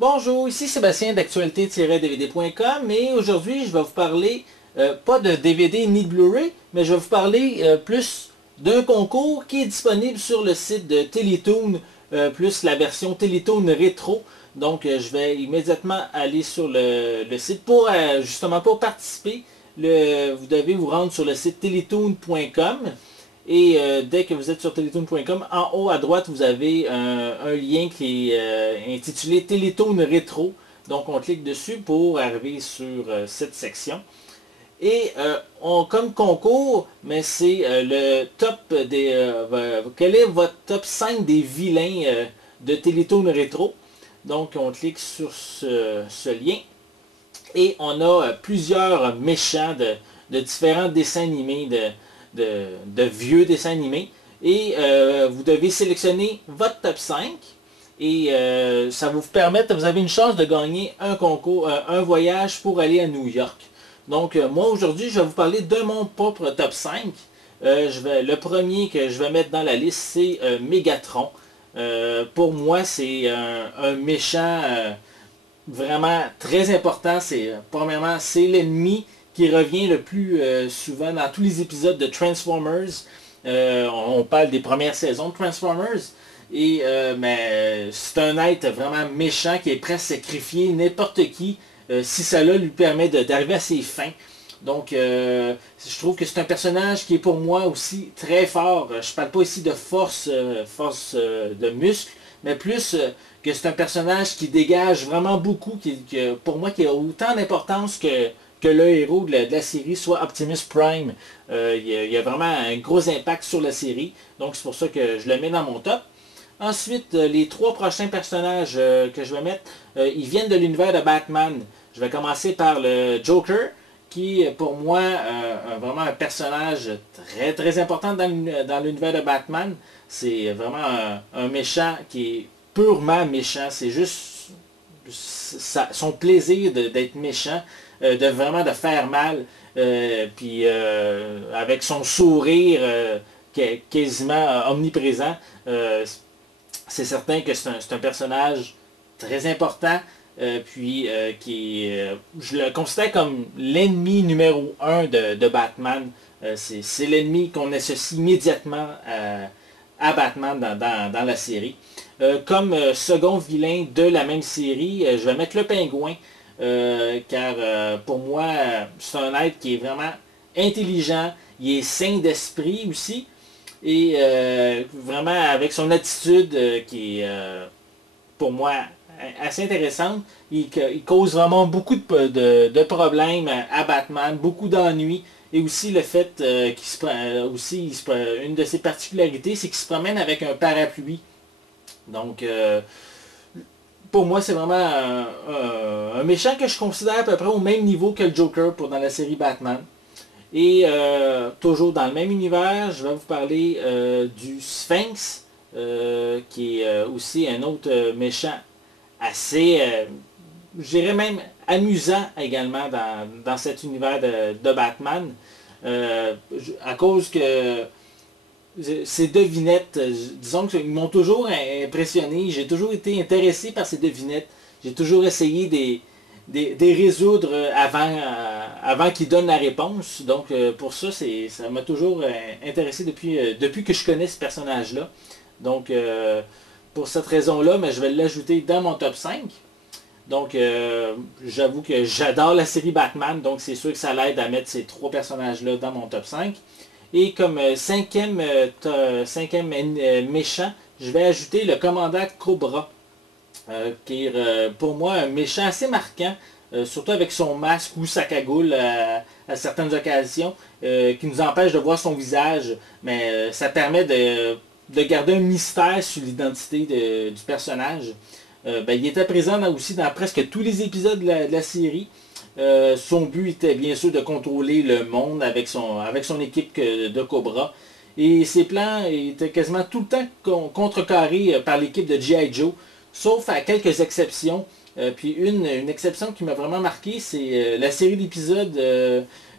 Bonjour, ici Sébastien d'actualité-dvd.com et aujourd'hui je vais vous parler pas de DVD ni de Blu-ray, mais je vais vous parler plus d'un concours qui est disponible sur le site de Télétoon, plus la version Télétoon rétro. Donc je vais immédiatement aller sur le site pour justement pour participer. Vous devez vous rendre sur le site teletoon.com. Et dès que vous êtes sur teletoon.com, en haut à droite, vous avez un lien qui est intitulé Télétoon Rétro. Donc on clique dessus pour arriver sur cette section. Et comme concours, mais c'est le top des... quel est votre top 5 des vilains de Télétoon Rétro? Donc on clique sur ce lien. Et on a plusieurs méchants de différents dessins animés, de vieux dessins animés. Et vous devez sélectionner votre top 5. Et ça va vous permettre, vous avez une chance de gagner un concours, un voyage pour aller à New York. Donc moi aujourd'hui, je vais vous parler de mon propre top 5. Le premier que je vais mettre dans la liste, c'est Megatron. Pour moi, c'est un méchant vraiment très important. Premièrement, c'est l'ennemi qui revient le plus souvent dans tous les épisodes de Transformers. On parle des premières saisons de Transformers. Mais c'est un être vraiment méchant qui est prêt à sacrifier n'importe qui si cela lui permet d'arriver à ses fins. Donc je trouve que c'est un personnage qui est pour moi aussi très fort. Je ne parle pas ici de force de muscle, mais plus que c'est un personnage qui dégage vraiment beaucoup, pour moi qui a autant d'importance que le héros de la série, soit Optimus Prime. Il y a vraiment un gros impact sur la série, donc c'est pour ça que je le mets dans mon top. Ensuite, les trois prochains personnages que je vais mettre, ils viennent de l'univers de Batman. Je vais commencer par le Joker, qui est pour moi vraiment un personnage très très important dans l'univers de Batman. C'est vraiment un méchant qui est purement méchant. C'est juste son plaisir d'être méchant, de faire mal. Puis avec son sourire quasiment omniprésent, c'est certain que c'est un personnage très important. Je le considère comme l'ennemi numéro un de Batman. C'est l'ennemi qu'on associe immédiatement à Batman dans la série. Comme second vilain de la même série, je vais mettre le Pingouin, car pour moi, c'est un être qui est vraiment intelligent, il est sain d'esprit aussi, et vraiment avec son attitude qui est pour moi assez intéressante. Il cause vraiment beaucoup de problèmes à Batman, beaucoup d'ennuis. Et aussi le fait une de ses particularités, c'est qu'il se promène avec un parapluie. Donc pour moi, c'est vraiment un méchant que je considère à peu près au même niveau que le Joker dans la série Batman. Et toujours dans le même univers, je vais vous parler du Sphinx, qui est aussi un autre méchant assez, je dirais même amusant également dans cet univers de Batman. À cause que ces devinettes, disons qu'ils m'ont toujours impressionné, j'ai toujours été intéressé par ces devinettes. J'ai toujours essayé des résoudre avant qu'ils donnent la réponse. Donc pour ça, ça m'a toujours intéressé depuis que je connais ce personnage-là. Donc pour cette raison-là, mais je vais l'ajouter dans mon top 5. Donc j'avoue que j'adore la série Batman, donc c'est sûr que ça l'aide à mettre ces trois personnages-là dans mon top 5. Et comme cinquième méchant, je vais ajouter le commandant Cobra, qui est pour moi un méchant assez marquant, surtout avec son masque ou sa cagoule à certaines occasions, qui nous empêche de voir son visage, mais ça permet de garder un mystère sur l'identité du personnage. Il était présent aussi dans presque tous les épisodes de la série. Son but était bien sûr de contrôler le monde avec son équipe de Cobra. Et ses plans étaient quasiment tout le temps contrecarrés par l'équipe de G.I. Joe, sauf à quelques exceptions. Puis une exception qui m'a vraiment marqué, c'est la série d'épisodes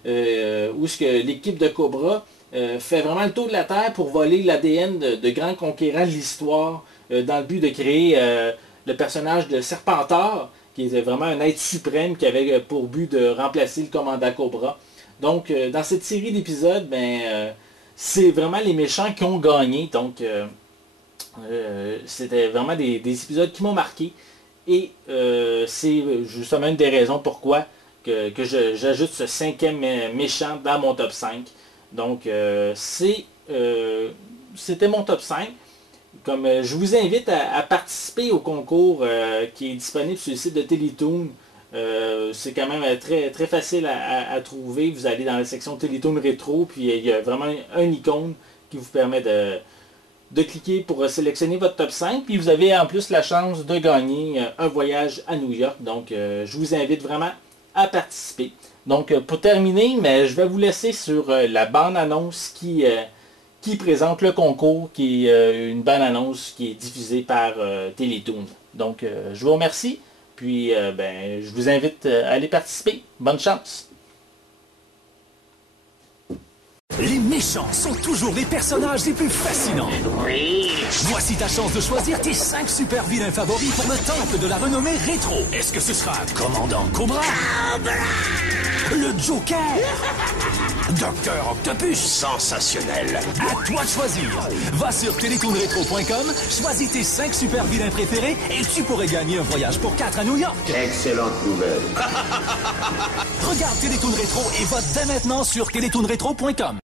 où l'équipe de Cobra fait vraiment le tour de la Terre pour voler l'ADN de grands conquérants de l'histoire, dans le but de créer le personnage de Serpentor, qui était vraiment un être suprême qui avait pour but de remplacer le commandant Cobra. Donc, dans cette série d'épisodes, c'est vraiment les méchants qui ont gagné. Donc, c'était vraiment des épisodes qui m'ont marqué. Et c'est justement une des raisons pourquoi que j'ajoute ce 5e méchant dans mon top 5. Donc, c'était mon top 5. Comme je vous invite à participer au concours qui est disponible sur le site de Télétoon. C'est quand même très, très facile à trouver. Vous allez dans la section Télétoon Rétro, puis il y a vraiment un icône qui vous permet de cliquer pour sélectionner votre top 5. Puis vous avez en plus la chance de gagner un voyage à New York. Donc je vous invite vraiment à participer. Donc pour terminer, mais je vais vous laisser sur la bande-annonce qui présente le concours, qui est une bande-annonce qui est diffusée par Télétoon. Donc je vous remercie. Puis, je vous invite à aller participer. Bonne chance! Les méchants sont toujours les personnages les plus fascinants. Oui. Voici ta chance de choisir tes 5 super vilains favoris pour le temple de la renommée rétro. Est-ce que ce sera Commandant Cobra? Le Joker? Docteur Octopus? Sensationnel. À toi de choisir. Va sur télétoonrétro.com, choisis tes 5 super vilains préférés et tu pourrais gagner un voyage pour 4 à New York. Excellente nouvelle. Regarde Télétoon Rétro et vote dès maintenant sur télétoonrétro.com.